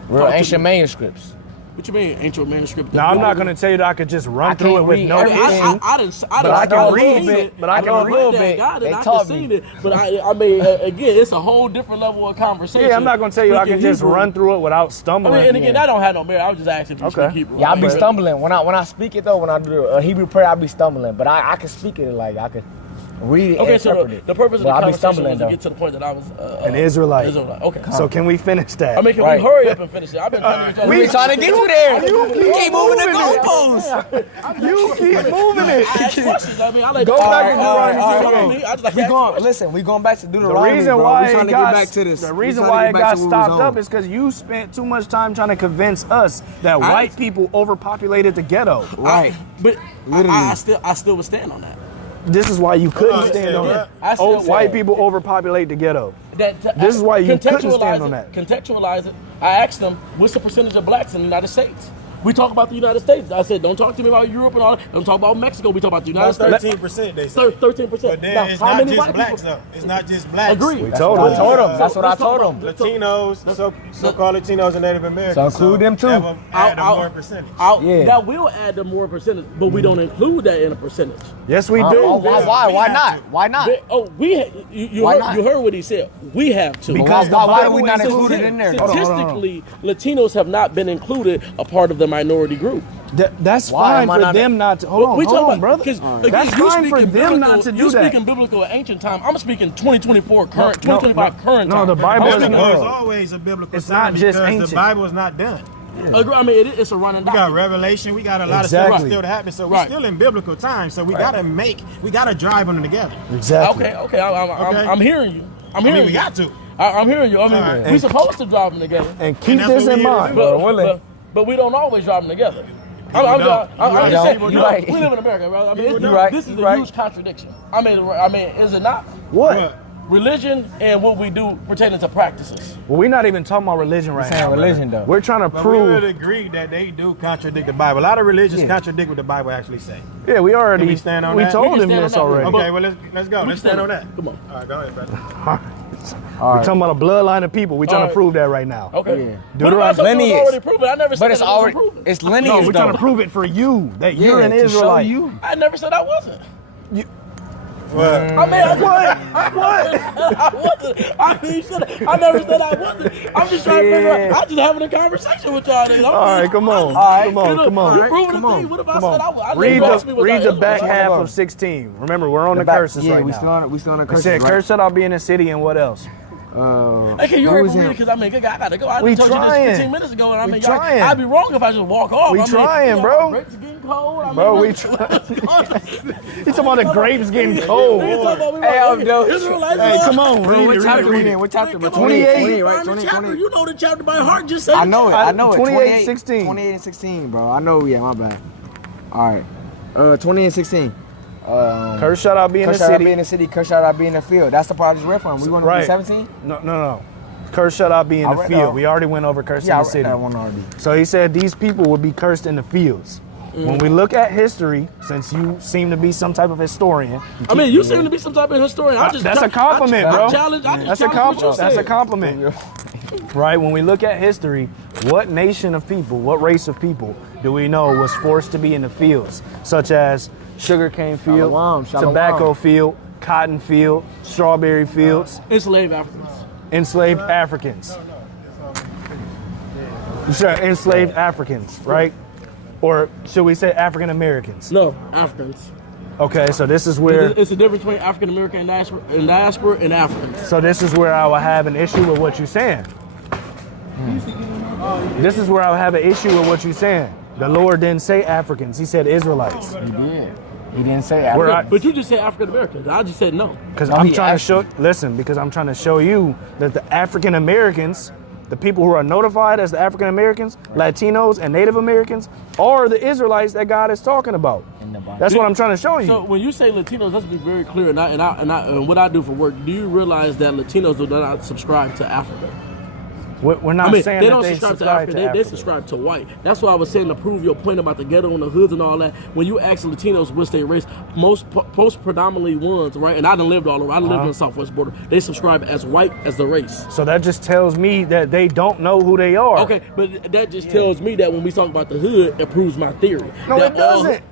Real ancient manuscripts. What you mean, ancient manuscript? Now, I'm not going to tell you that I could just run through it with no I can read it. But I can read a little bit. They taught me. But I mean, again, it's a whole different level of conversation. Yeah, I'm not going to tell you I can just run through it without stumbling. I mean, and again, that don't have no merit. I was just asking if you speak Hebrew. Yeah, I be stumbling. When I speak it, though, when I do a Hebrew prayer, I be stumbling. But I can speak it like I could read it and interpret it. The purpose of the conversation was to though. get to the point that I was an Israelite. Okay. So can we finish that? I mean, can we hurry up and finish it? I've been trying to We trying to get you there. You keep moving the goalposts. You keep moving it. I ask questions. I mean, I like Go back to Deuteronomy. We going back to Deuteronomy. The reason bro. why we trying to get back to this. The reason why it got stopped up is because you spent too much time trying to convince us that white people overpopulated the ghetto. Right. But I still would stand on that. This is why you couldn't stand on that. White people overpopulate the ghetto. This is why you couldn't stand on that. Contextualize it. I asked them, what's the percentage of blacks in the United States? We talk about the United States. I said, don't talk to me about Europe and all that. Don't talk about Mexico. We talk about the United States. 13%, they say. 13%. But then it's not just blacks, though. It's not just blacks. Agree. We told them. That's what I told them. Latinos, so-called Latinos and Native Americans. So include them too. That will add a more percentage. That will add the more percentage, but we don't include that in a percentage. Yes, we do. Why not? Why not? You heard what he said. We have to. Because why do we not include it in there? Statistically, Latinos have not been included a part of the minority group. That's fine for them not to. Hold on, brother. That's fine for them not to do that. You're speaking biblical ancient time. I'm speaking 2024 current, 2025 current time. No, the Bible is always a biblical time. It's not just ancient. The Bible is not done. Yeah. I mean, it's a running document. We got Revelation. We got a lot of stuff still to happen. So we're still in biblical times. So we gotta drive them together. Exactly. Okay. I'm hearing you. We got to. I'm hearing you. We're supposed to drive them together. And keep this in mind. But we don't always drive them together. I'm just saying, we live in America, right? I mean, this is a huge contradiction. I mean, is it not? What? Religion and what we do pertaining to practices. Well, we're not even talking about religion right now. Religion, though. We're trying to prove. We would agree that they do contradict the Bible. A lot of religions contradict what the Bible actually say. Yeah, we already. Can we stand on we that? told him this already. Okay, well let's go. Let's stand on that. Come on. All right, go ahead, brother. We're talking about a bloodline of people. We're trying to prove that right now. Okay. Yeah. Deuteronomy lineage. Already proven. I never said it's already proven. it's lineage. No, we're trying to prove it for you that you're an Israelite. I never said I wasn't. What? I mean, what? I wasn't. I never said I wasn't. I'm just trying to figure out. I'm just having a conversation with y'all. All right, come on. Come on. You're proving the thing. What if I said I was? Read the back half of 16. Remember, we're on the curses right now. We still on the curses. It said, "Cursed shall thou be in the city," and what else? Okay, you already believe it because I gotta go. I just told you this 15 minutes ago, and I'd be wrong if I just walk off. Bro. Grapes getting cold. Bro, we trying. He's talking about the grapes getting cold. Hey, come on, bro. What chapter we in? What chapter? 28. Right, 20. You know the chapter by heart. Just say I know it. 28, 16. 28 and 16, bro. I know. Yeah, my bad. All right. 28 and 16. Cursed shall thou be in the city. Cursed shall thou be in the city. Cursed shall thou be in the field. That's the part I just read from. We want to read 17? No. Cursed shall thou be in the field. We already went over cursed in the city. Yeah, I read that one already. So he said these people would be cursed in the fields. When we look at history, since you seem to be some type of historian. I mean, you seem to be some type of historian. That's a compliment, bro. That's a compliment. Right? When we look at history, what nation of people, what race of people do we know was forced to be in the fields, such as sugarcane field, tobacco field, cotton field, strawberry fields, enslaved Africans. Enslaved Africans, right? Or should we say African Americans? No, Africans. Okay, so this is where it's the difference between African American and diaspora and Africans. So this is where I will have an issue with what you're saying. This is where I will have an issue with what you're saying. The Lord didn't say Africans; He said Israelites. He did. He didn't say African. But you just said African Americans. I just said no. Because I'm trying to show. Listen, because I'm trying to show you that the African Americans, the people who are notified as the African Americans, Latinos, and Native Americans, are the Israelites that God is talking about. That's what I'm trying to show you. So when you say Latinos, let's be very clear. And what I do for work, do you realize that Latinos do not subscribe to Africa? We're not saying they that don't they subscribe to Africa. They subscribe to white. That's why I was saying to prove your point about the ghetto and the hoods and all that. When you ask Latinos what's their race, most predominantly ones, right? And I done lived all over. I lived on the southwest border. They subscribe as white as the race. So that just tells me that they don't know who they are. Okay, but that just tells me that when we talk about the hood, it proves my theory. No, it doesn't.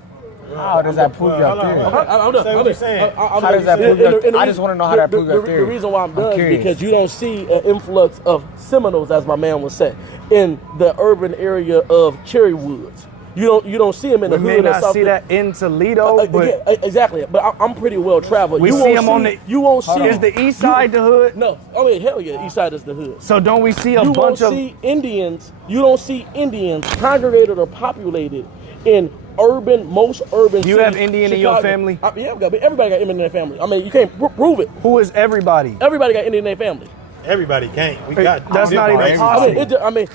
How does that prove your theory? I'm done. How does that prove your theory? I just want to know how that proves your theory. The reason why I'm done is because you don't see an influx of Seminoles, as my man would say, in the urban area of Cherry Woods. You don't see them in the hood. We may not see that in Toledo, but yeah, exactly. But I'm pretty well traveled. We see them on the. You won't see. Is the east side the hood? No, I mean hell yeah, east side is the hood. So don't we see a bunch of? You don't see Indians. You don't see Indians congregated or populated in most urban. You cities. have Indian in your family? Yeah, everybody got Indian in their family. I mean, you can't prove it. Who is everybody? Everybody got Indian in their family. Everybody can't. We got. That's not even possible.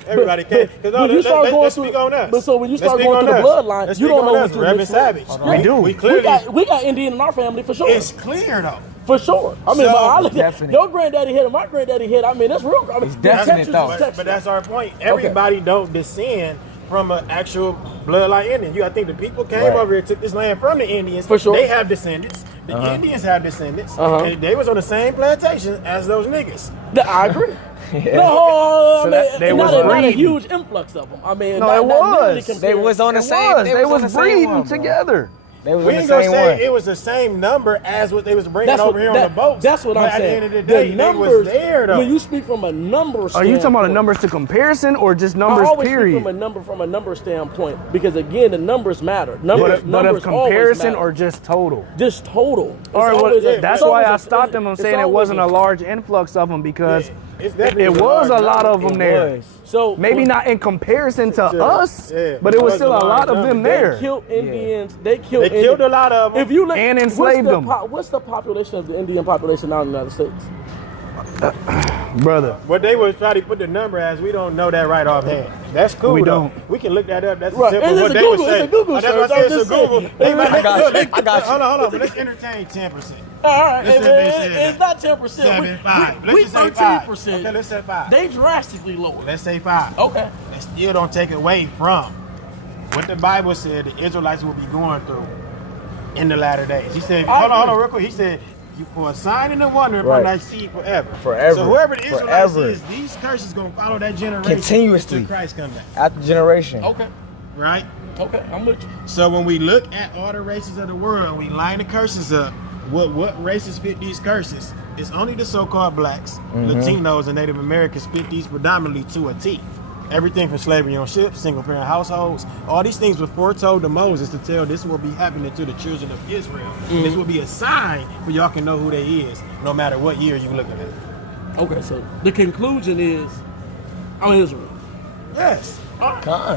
Everybody can't. When you start going through, but so when you start going through the bloodline, you don't know what you're Reverend Savage. We do. We clearly. We got Indian in our family for sure. It's clear though. For sure. I mean, So, I look at your granddaddy head and my granddaddy head. I mean, that's real. I mean, it's definite though. But that's our point. Everybody don't descend from an actual bloodline Indian. I think the people came over here, took this land from the Indians. For sure. They have descendants. The Indians have descendants. They was on the same plantation as those niggas. I agree. No, So I that mean, they was not a breeding. huge influx of them. I mean, No, it was. They was on the same. They was breeding together. They was We on the ain't gonna same say one. it was the same number as what they was bringing over here on the boats. That's what but I'm at saying. the end of the day, they was there though. When you speak from a number Are standpoint, you talking about the numbers to comparison or just numbers I always period? speak from a number standpoint because again, the numbers matter. Numbers, But numbers of comparison always matter. or just total? Just total. It's All right, always well, a- that's it's why always I a- stopped them from it's saying it always wasn't a large influx of them because It's it definitely was a lot of number. them there. So Maybe when- not in comparison to us, Yeah, but it was it still was a a lot large of them number. there. They killed Indians. They killed. They killed a lot of them. If you look, And what's enslaved the them. What's the population of the Indian population now in the United States? Brother, What they was trying to put the number as, we don't know that right offhand. That's cool. We though. don't. We can look that up. That's Right. simple. It's What a they Google- would say. it's a Google That's why I search. said I'm it's a just Google. saying. They might- I got you. look, I got you. Hold on. But let's entertain 10%. All right, Let's say they said it's not 10%. 7, 5. We Let's just say 13%. 5. Okay, let's say 5. They drastically lower. Let's say 5. Okay. That still don't take away from what the Bible said the Israelites will be going through in the latter days. He said, hold on real quick. He said, you for a sign and a wonder upon Right. thy seed forever. Forever. So whoever the Israelites Forever. is, these curses going to follow that generation Continuously. until Christ comes back. After generation. Okay. Right? Okay. I'm with you. So when we look at all the races of the world, we line the curses up. What races fit these curses? It's only the so-called blacks, Latinos, and Native Americans fit these predominantly to a T. Everything from slavery on ships, single-parent households, all these things were foretold to Moses to tell this will be happening to the children of Israel. And this will be a sign for y'all can know who they is, no matter what year you're looking at. Okay, so the conclusion is, I'm Israel. Yes.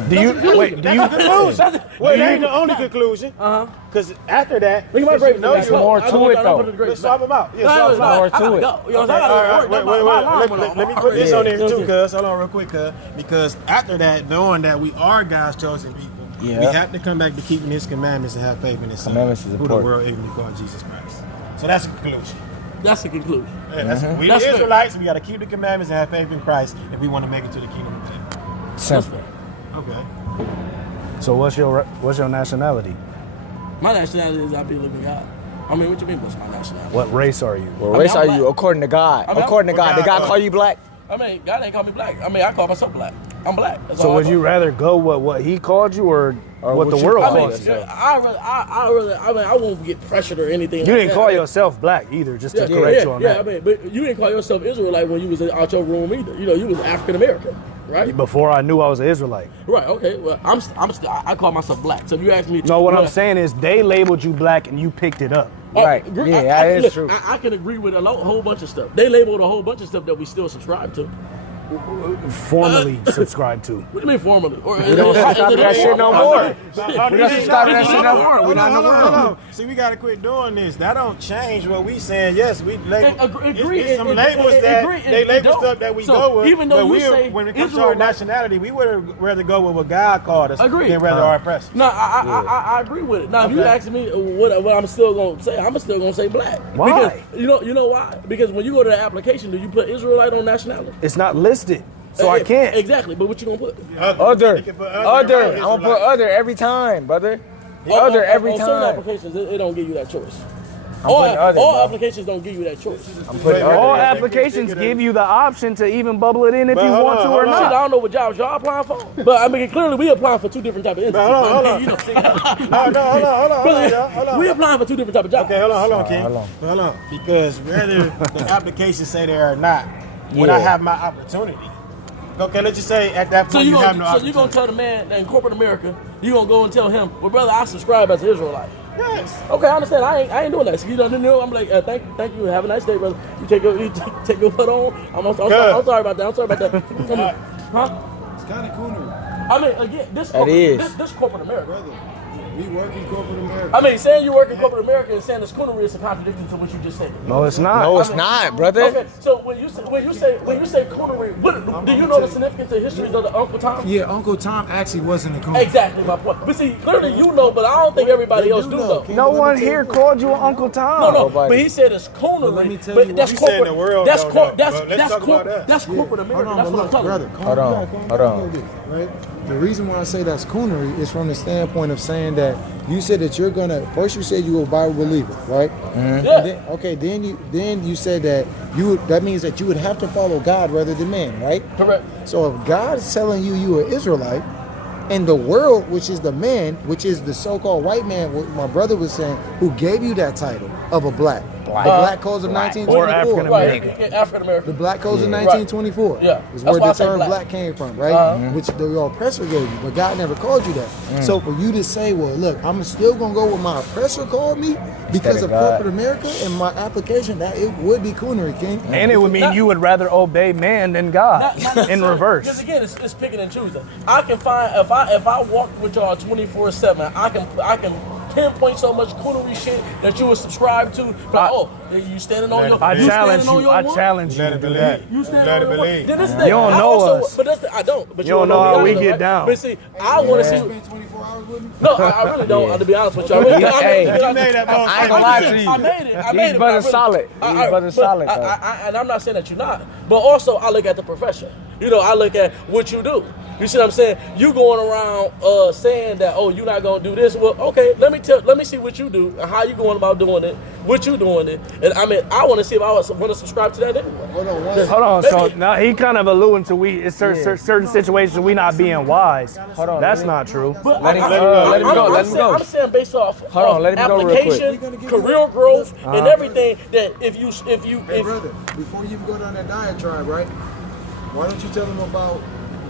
do you wait? Do you? Conclusion. Well, it ain't the only conclusion. Because after that, Bring my since grape you know back. you- more to it, though. let's swap them out. Yeah, No, swap no, them out. no, More to I gotta it. go. Yo, I Okay, gotta all right, work. Let me put this on there too, Yeah. cuz. Hold on real quick, cuz. Because after that, knowing that we are God's chosen people, we Yeah. have to come back to keeping his commandments and have faith in his son, Commandments is who the important. world ignorantly called Jesus Christ. So that's the conclusion. That's the conclusion. Yeah, that's, we That's the fair. Israelites, we got to keep the commandments and have faith in Christ if we want to make it to the kingdom of heaven. Simple. Okay. So what's your nationality? My nationality is I believe in God. I mean, what you mean, what's my nationality? What race are you? What race I'm are black. you according to God? I mean, According to God. Did God God call you black? I mean, God ain't call me black. I mean, I call myself black. I'm black. That's So all would I you call. rather go what he called you or what what the you world call I mean, calls you? I won't get pressured or anything. You like didn't that. call I mean, yourself black either, just to Yeah, correct you on yeah, that. I mean, but you didn't call yourself Israelite when you was out your room either. You know, you was African American. right? Before I knew I was an Israelite. Right. Okay. Well, I call myself black. So if you ask me, No, what I'm saying is they labeled you black and you picked it up. Right. Yeah, that is true. I can agree with a whole bunch of stuff. They labeled a whole bunch of stuff that we still subscribe to. Formally subscribed to. What do you mean formally? Or, We don't subscribe to that shit no more. We don't subscribe to that shit no more. We're not in the world. See, we gotta quit doing this. That don't change what we saying. Yes, we label. Agree. It's some labels that they label stuff that we go with. Even though you say when it comes to our nationality, we would rather go with what God called us than rather our oppressors. No, I agree with it. Now, if you ask me what I'm still gonna say, I'm still gonna say black. Why? Because you know why? Because when you go to the application, do you put Israelite on nationality? It's not listed, so I can't. Exactly, but what you gonna put? Other. I'm gonna put other every time, brother. Other every on certain time. applications, it don't give you that choice. I'm putting other, all bro. applications don't give you that choice. I'm putting All other. applications give you the option to even bubble it in if you want to or Shit, I not. don't know what jobs y'all applying for, but I mean, clearly we applying for two different types of entities. Hold on. We applying for two different types of jobs. Okay, hold on, King. Hold on. Because whether the applications say they are not, when I have my opportunity. Okay, let's just say at that point you have no opportunity. So you're going to tell the man in corporate America, you're going to go and tell him, well, brother, I subscribe as an Israelite. Yes. Okay, I understand. I ain't doing that. So you know, I'm like, thank you. Have a nice day, brother. You take your foot on. I'm sorry about that. I'm sorry about that. Huh? It's kind of Coonery. I mean, again, this corporate America. Brother, we work in corporate America. I mean, saying you work in corporate America and saying this Coonery is a contradiction to what you just said. No, it's not. No, it's not, brother. Okay, so when you say Coonery, do you know the significance of history of the Uncle Tom? Yeah, Uncle Tom actually wasn't a Coonery. Exactly my point. But see, clearly you know, but I don't think everybody else do though. No one here called you Uncle Tom. No, Nobody. but he said it's Coonery. Let me tell but you that's what he said in corporate. the world, That's though, corporate. though. Let's talk about that. That's corporate America. That's what I'm telling brother. you. Hold on. Right? The reason why I say that's Coonery is from the standpoint of saying that you said that you're gonna. First, you said you were a Bible believer, right? Mm-hmm. Yeah. Then you said that that means that you would have to follow God rather than man, right? Correct. So if God is telling you an Israelite, and the world, which is the man, which is the so-called white man, what my brother was saying, who gave you that title of a black. The Black Codes of 1924. Or African American. Right. African American. The Black Codes of 1924 Yeah. is That's where why I the say term black. black came from, right? Which the oppressor gave you, but God never called you that. So for you to say, well, look, I'm still going to go with my oppressor called me because of corporate America and my application, that it would be Coonery, King. And it would mean you would rather obey man than God Not in reverse. Because again, it's picking and choosing. I can find if I walk with y'all 24/7, I can pinpoint so much Coonery shit that you would subscribe to. Like, you standing on your. I you challenge standing on you. your I word? challenge you Let to it do believe. that. You stand Let on it your word. believe. Then this You don't know us. But I don't. But You don't know how we me get either, down. But see, I want to see. Spend 24 hours with me? No, I really don't. To be honest with you, I really, Hey, You made that I ain't gonna lie to you. I made it. I made These it. brothers but I solid. really- These brothers solid, though. And I'm not saying that you're not, but also I look at the profession. You know, I look at what you do. You see what I'm saying? You going around saying that, oh, you're not gonna do this. Well, okay, let me see what you do and how you going about doing it, what you doing it. And I mean, I want to see if I want to subscribe to that anyway. Hold on. So now he kind of alluding to it's certain situations we not being wise. Hold on, That's let me- not true. But Let him go. Let him go. I'm saying based off Hold on, let him go real quick. application, career growth, and everything that Hey, brother, before you go down that diatribe, right? Why don't you tell them about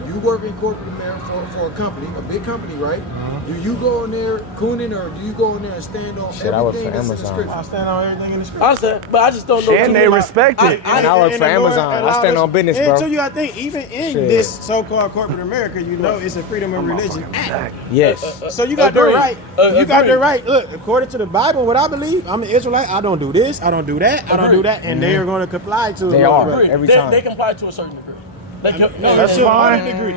you work in corporate America for a company, a big company, right? Do you go in there cooning, or do you go in there and stand on Shit, I work everything for that's in the Amazon. scripture? I stand on everything in the script. I said, but I just don't know. And too they many- respect it. And I work for Amazon. I stand on business, bro. And too, I think even in Shit. this so-called corporate America, you know, it's a freedom of religion act. Yes. So you got the Agreed. right. You got Agreed. the right. Look, according to the Bible, what I believe, I'm an Israelite. I don't do this. I don't do that. I don't do that, and they are going to comply to They it. are. brother. Agree. Every they, time. They comply to a certain degree. They can, No, That's to a fine. degree.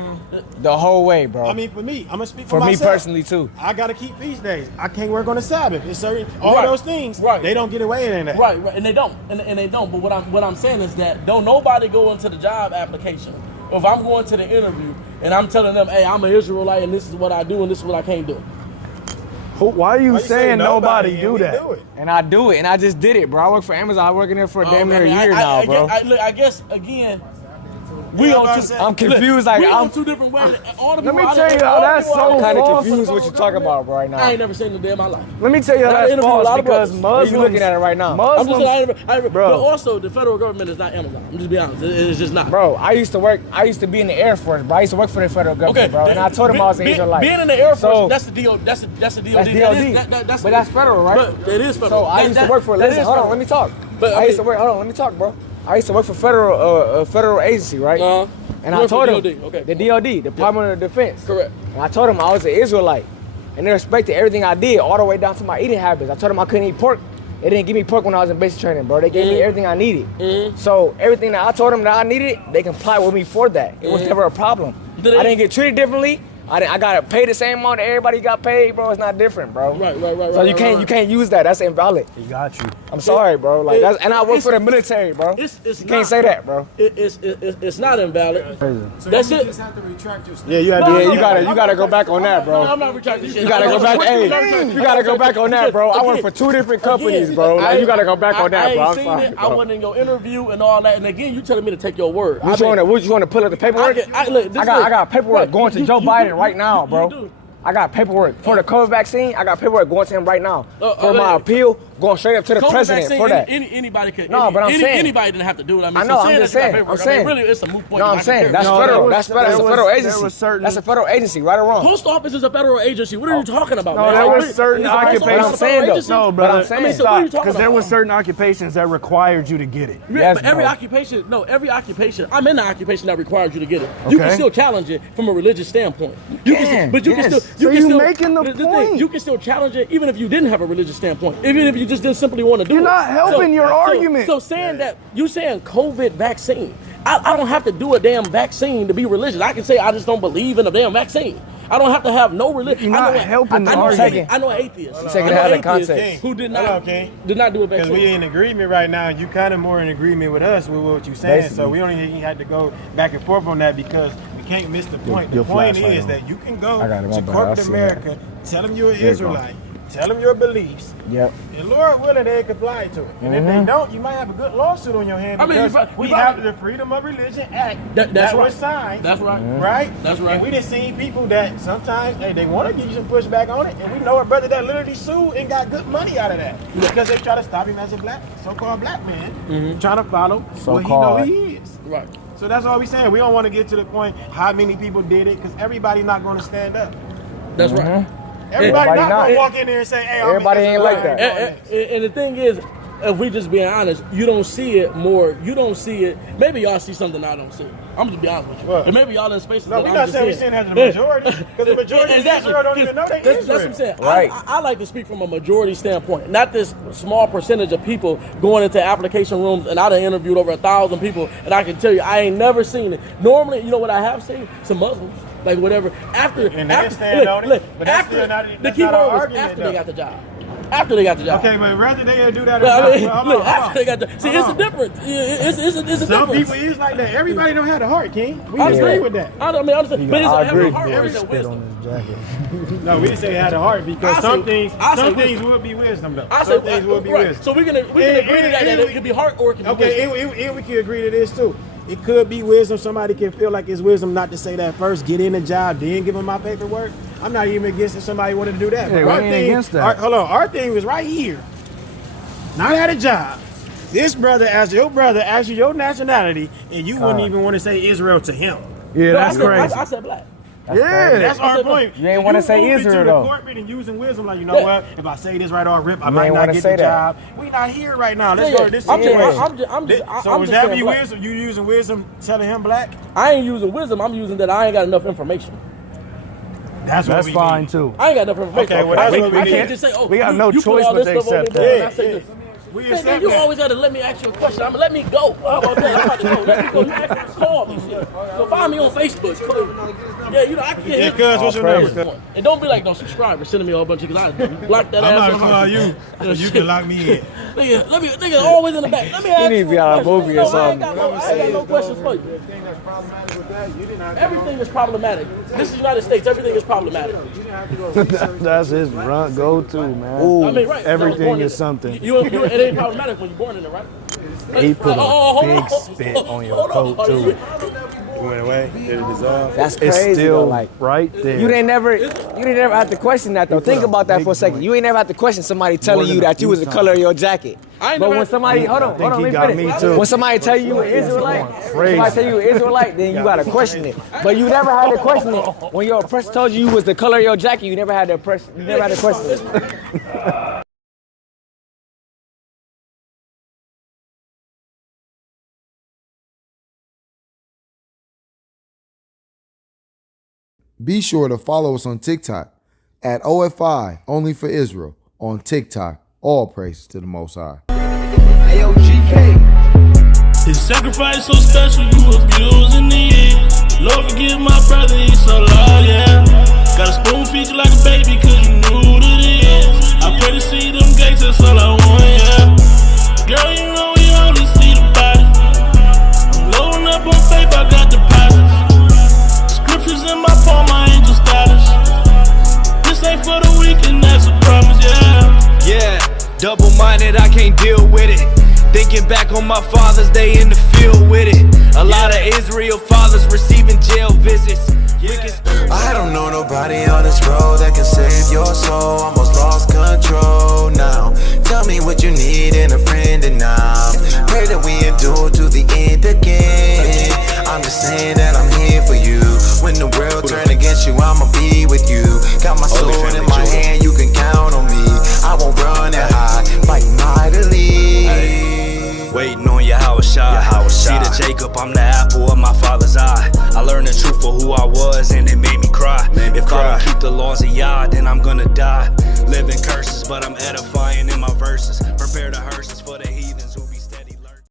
The whole way, bro. I mean, for me, I'm gonna speak for for me myself. personally, too. I gotta keep feast days. I can't work on the Sabbath. It's certain all Right. those things. Right. They don't get away in that. Right, and they don't, and they don't. But what I'm saying is that don't nobody go into the job application. Or if I'm going to the interview and I'm telling them, hey, I'm an Israelite and this is what I do and this is what I can't do. Why are you Why you saying nobody and do we that? do it? And I do it, and I just did it, bro. I work for Amazon. I work in there for damn near a year now, bro. I guess again, We on two. I'm confused. Like we I'm on two different ways. Let me tell you how that's so kind of false. confused what you're talking about right now. I ain't never seen a day in my life. Let me tell you how that's false because Muslims. You looking at it right now? I'm just saying, Muslims, but also the federal government is not Amazon. I'm just being honest. It's just not. Bro, I used to be in the Air Force, bro. I used to work for the federal government, bro. And I told him I was an Israelite. Being in the Air Force, So- that's the DOD. That's the DOD. But that's federal, right? But it is federal. So I used to work for. Listen, hold on, let me talk. But I used to work. Hold on, let me talk, bro. I used to work for federal agency, right? And I told him the DOD, Department of Defense. Correct. And I told him I was an Israelite, and they respected everything I did, all the way down to my eating habits. I told them I couldn't eat pork. They didn't give me pork when I was in basic training, bro. They gave me everything I needed. So everything that I told them that I needed, they complied with me for that. It was never a problem. I didn't get treated differently. I got paid the same amount that everybody got paid, bro. It's not different, bro. Right. So you can't use that. That's invalid. He got you. I'm sorry, bro. Like that's, and I work for the military, bro. You can't say that, bro. It's not invalid. So That's you it. just have to retract your Yeah, you gotta go back on that, bro. I'm not retracting shit. You gotta go back. Hey, you gotta go back on that, bro. I work for 2 different companies, bro. Like, you gotta go back on that, bro. I I'm ain't sorry, seen it. I bro. wasn't in your interview and all that. And again, you telling me to take your word. What you want to pull up the paperwork? I got paperwork going to Joe Biden right now, bro. I got paperwork for the COVID vaccine. I got paperwork going to him right now for my appeal, going straight up to the president vaccine, for that. Anybody could. No, but I'm saying anybody didn't have to do it. I mean, I know. so I'm just saying. I'm saying. really, it's a moot point. No, I'm saying that's federal. That's a federal agency. That's a federal agency, right or wrong? Post office is a federal agency. What are you talking about? No, man? there Like, was certain is the post office occupations- a I'm saying, federal though. agency? No, brother. saying, I mean, so what are you talking Because there about? were certain occupations that required you to get it. Yes, but every bro. occupation, every occupation. I'm in the occupation that requires you to get it. You can Okay. still challenge it from a religious standpoint. You can, but you can yes. still. So you're making the thing, point. you can still challenge it even if you didn't have a religious standpoint. Even if you just didn't simply want to do it. You're not helping your argument. So saying that you saying COVID vaccine, I don't have to do a damn vaccine to be religious. I can say I just don't believe in a damn vaccine. I don't have to have no religion. You're not helping the argument. I know an atheist. taking it out of context. Who did Hello, not King. did not do a Because vaccine. we in agreement right now. You kind of more in agreement with us with what you're saying. So we don't even have to go back and forth on that because we can't miss the point. The your point flashlight is on. that you can go I got it, my to bad. I corporate see America, tell them you're an Israelite, tell them your beliefs, Yep. and Lord willing, they comply to it. And if they don't, you might have a good lawsuit on your hand I mean, because we have the Freedom of Religion Act That's that right. was signed. That's right. Right? That's right. And we done seen people that sometimes they want to give you some pushback on it, and we know a brother that literally sued and got good money out of that because they try to stop him as a so-called black man, trying to follow what he know he is. Right. So that's all we saying. We don't want to get to the point how many people did it because everybody's not going to stand up. That's right. Everybody not going to not. walk in there and say, "Hey, Everybody I'm ain't like that. And the thing is, if we just being honest, you don't see it more. You don't see it. Maybe y'all see something I don't see. I'm just be honest with you. What? And maybe y'all in spaces No, that we're I'm not just saying we're seeing. saying as the majority because the majority of Israel don't even know they That's Israel. what I'm saying. Right. I like to speak from a majority standpoint, not this small percentage of people going into application rooms. And I done interviewed over 1,000 people, and I can tell you, I ain't never seen it. Normally, you know what I have seen? Some Muslims. Like whatever. After And they stand on it, but that's still not- the that's key not our word was argument, after though. they got the job. After they got the job. Okay, but rather they do that or Well, I not, mean, well, hold look, on, after they got the see, it's a on. difference. It's a Some difference. people is like that. Everybody don't have the heart, King. We I agree understand. with that. I understand. But it's I a having agree. a heart or is it Spit wisdom? on his jacket. No, we didn't say it had a heart because I some say- things I say some wisdom. things would be wisdom though. I Some say things would be right. wisdom. So we can agree to that it could be heart or it can be Okay, wisdom. and we can agree to this too. It could be wisdom. Somebody can feel like it's wisdom not to say that first. Get in the job, then give them my paperwork. I'm not even against if somebody wanted to do that. Yeah, But we our ain't thing, against that. hold on, our thing was right here. Not at a job. This brother asked your brother, asked you your nationality, and you wouldn't even want to say Israel to him. Yeah, No, that's crazy. I said black. Yeah, That's our said, point. You ain't wanna say moving Israel, to the though. corporate and using wisdom, like you know what? If I say this right off rip, I might ain't not wanna get say the that. job. We not here right now. Let's Yeah, go to this I'm just- situation. I'm just So is just that saying be black. wisdom? You using wisdom, telling him black? I ain't using wisdom. I'm using that I ain't got enough information. That's what That's we fine need. too. I ain't got enough information. Okay, well, that's what we I need. can't just say, oh, We got no you put choice all but this to stuff on accept the board that. and I say this. We Nigga, accept you that. always gotta let me ask you a question. I'm gonna let me go. How about that? I'm about to go. Let me go. You actually call me. Shit. So find me on Facebook. Yeah, you know I can Yeah, get cuz, what's your number? Cuz? And don't be like no subscriber sending me a whole bunch of because I block that I'm ass. not on gonna call you, Yeah, so you shit. can lock me in. Nigga, always in the back. Let me ask need you to be a out of question. movie or No, I ain't something. got no questions for you. Everything that's problematic with that, you didn't have to Everything is problematic. This is the United States. Everything is problematic. you didn't have to go research. That's his run go-to, man. I mean, right. Everything born in is it. something. It ain't problematic when you're born in it, right? He put a hold big on. spit on your Hold coat Are too. you- went away. It dissolved. That's It's crazy still though. Like right there. you didn't never have to question that though. Think about that for a second. You ain't never have to question somebody telling you that you was the color of your jacket. But when somebody, hold on, let me finish. When somebody tell you you're Israelite, then you gotta question it. But you never had to question it. When your oppressor told you was the color of your jacket, you never had to question it. Be sure to follow us on TikTok at O.F.I, only for Israel, on TikTok. All praises to the Most High. Ayo, GK. His sacrifice so special, you abusing the years. Lord forgive my brother, he's so loud, yeah. Gotta spoon feed you like a baby, cause you knew what it is. I pray to see them gates, that's all I want, yeah. Girl, you know we only see the body. I'm loading up on faith, I got deposits. Scriptures in my palm, my angel status. This ain't for the weak, and that's a promise, yeah. Yeah, double-minded, I can't deal with it. Thinking back on my father's day in the field with it. A lot of Israel fathers receiving jail visits. I don't know nobody on this road that can save your soul. Almost lost control now. Tell me what you need in a friend and now. Pray that we endure to the end again. I'm just saying that I'm here for you. When the world turn against you, I'ma be with you. Got my sword in my hand, you can count on me. I won't run and hide, fight mightily. Waiting on Yahweh. See the Jacob, I'm the apple of my father's eye. I learned the truth for who I was and it made me cry. If I don't keep the laws of Yah, then I'm gonna die. Living curses, but I'm edifying in my verses. Prepare the hearses for the heat.